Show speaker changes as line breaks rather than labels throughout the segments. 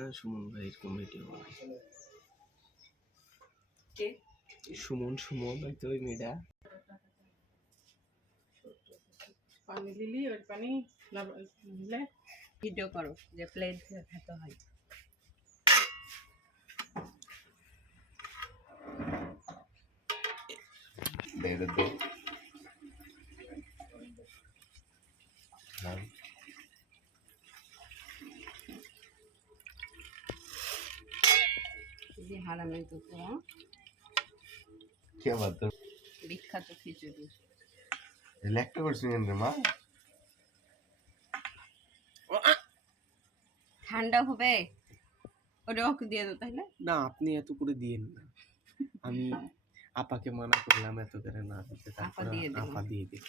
না সুমন ভাই এরকম ভিডিও বানায়।
কে?
সুমন সুমন ওই তো ওই মেয়েটা।
পানি দিলি ওই পানি দিলে? ভিডিও করো যে প্লেট খেতে হয়।
বেড়ে তো
যে হারামের দুটো
কি আবার
বিখ্যাত খিচুড়ি।
লেখটা করছিলেন রে মা।
ঠান্ডা হবে? ওটা ওকে দিয়ে দাও তাহলে।
না আপনি এত করে দিয়েন না। আমি আপাকে মানা করলাম এত করে না দিতে তারপরে। আপা দিয়ে দিল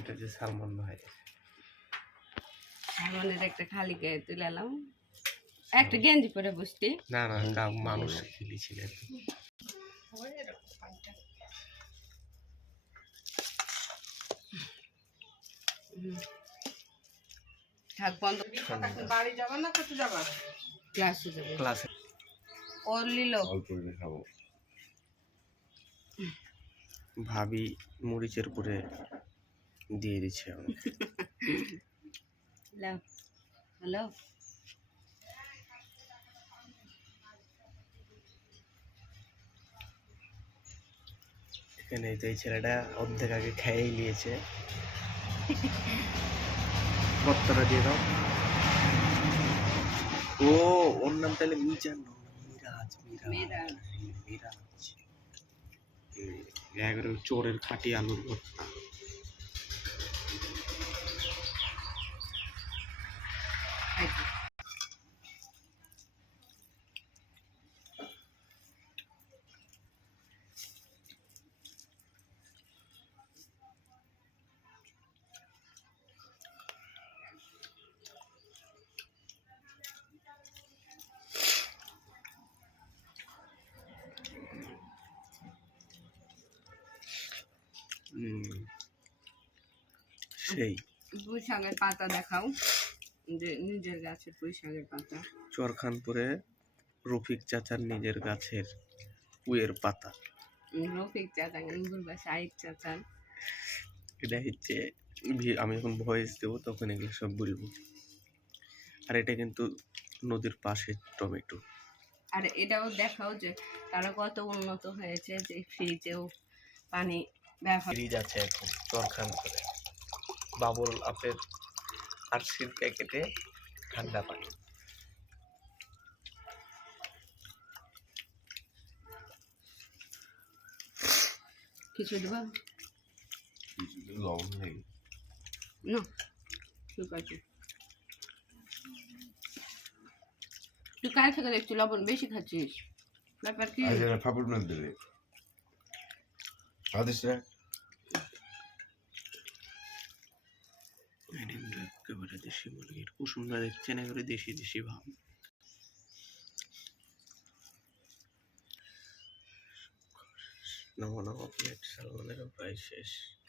এটা যে সালমান ভাই।
সামনের একটা খালি গায়ে তুলে এলাম। একটা গেঞ্জি পরে বসতি।
না না গা- মানুষ খেলেছিলেন
থাক বন্ধ
বাড়ি যাবা না কোথায় যাবা?
ক্লাসে যাবে।
ক্লাসে।
ও লিল
অল্প করে খাব।
ভাবি মরিচের করে দিয়ে দিচ্ছে
হ্যালো?
এখানে তো এই ছেলেটা অর্ধেক আগে খেয়েই নিয়েছে। ভর্তাটা দিয়ে দাও। ও ওর নাম তাহলে মিজান মিরাজ মিরাজ
মিরাজ।
একেবারে চোরের খাটি আলুর ভর্তা। হুম, সেই।
পুঁই শাকের পাতা দেখাও। যে নিজের গাছের পুঁই শাকের পাতা।
চরখানপুরে রফিক চাচার নিজের গাছের উয়ের পাতা।
রফিক চাচা ইন্দুর বা শাহিদ চাচার।
এটা হচ্ছে আমি যখন ভয়েস দেবো তখন এগুলো সব বলব। আর এটা কিন্তু নদীর পাশে টমেটো।
আর এটাও দেখাও যে তারা কত উন্নত হয়েছে যে ফ্রিজেও পানি
আছে এখন চরখান করে। বাবল আপের আরসির প্যাকেটে ঠান্ডা পানি।
কিছু দেবো?
লবণ নেই।
না ঠিক আছে। তুই কাল থেকে দেখছি লবণ বেশি খাচ্ছিস। ব্যাপার কি?
ফাপড় মেল দেবে।
এটা একেবারে দেশি মুরগির কুসুমটা দেখছেন একেবারে দেশি দেশি ভাব নমো নমো প্লেট সালমানের প্রায় শেষ